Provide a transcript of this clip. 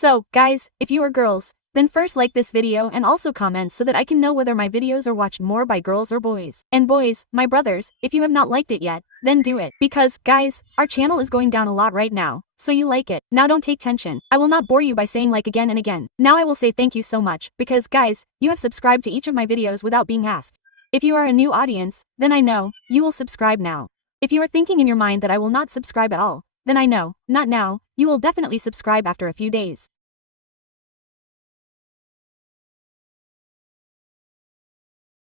So, guys, if you are girls, then first like this video and also comment so that I can know whether my videos are watched more by girls or boys. And boys, my brothers, if you have not liked it yet, then do it. Because, guys, our channel is going down a lot right now. So you like it. Now don't take tension. I will not bore you by saying like again and again. Now I will say thank you so much, because guys, you have subscribed to each of my videos without being asked. If you are a new audience, then I know, you will subscribe now. If you are thinking in your mind that I will not subscribe at all, then I know, not now, you will definitely subscribe after a few days.